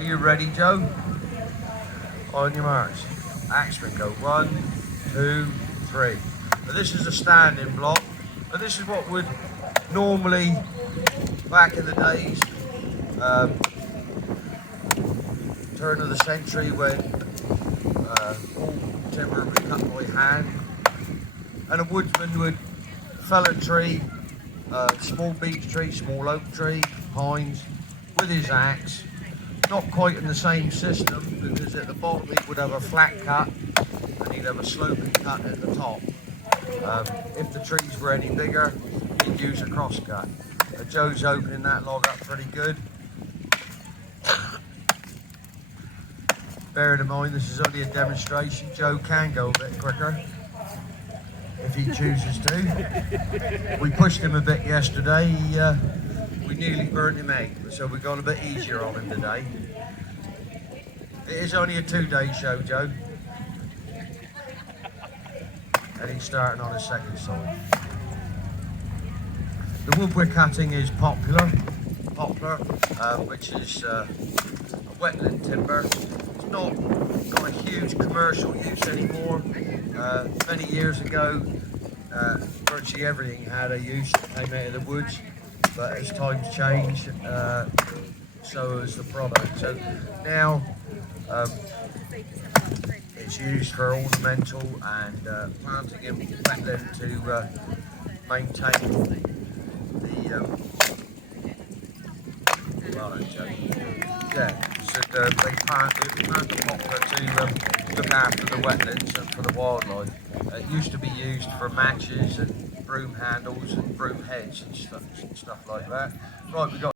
Are you ready, Joe? On your marks. Axemen go 1, 2, 3. Now this is a standing block, but this is what would normally, back in the days, turn of the century, when all timber was cut by hand, and a woodsman would fell a tree, small beech tree, small oak tree, pines, with his axe. Not quite in the same system, because at the bottom he would have a flat cut and he'd have a sloping cut at the top. If the trees were any bigger, he'd use a cross cut. Joe's opening that log up pretty good. Bearing in mind this is only a demonstration, Joe can go a bit quicker if he chooses to. We pushed him a bit yesterday. We nearly burnt him out, so we've gone a bit easier on him today. It is only a 2-day show, Joe. And he's starting on his second side. The wood we're cutting is poplar, which is a wetland timber. It's not got a huge commercial use anymore. Many years ago, virtually everything had a use that came out of the woods, but as times change, so has the product. So now it's used for ornamental and planting in wetland to maintain so they plant the poplar to look after the wetlands and for the wildlife. It used to be used for matches and broom handles and broom heads and stuff like that. Right, we got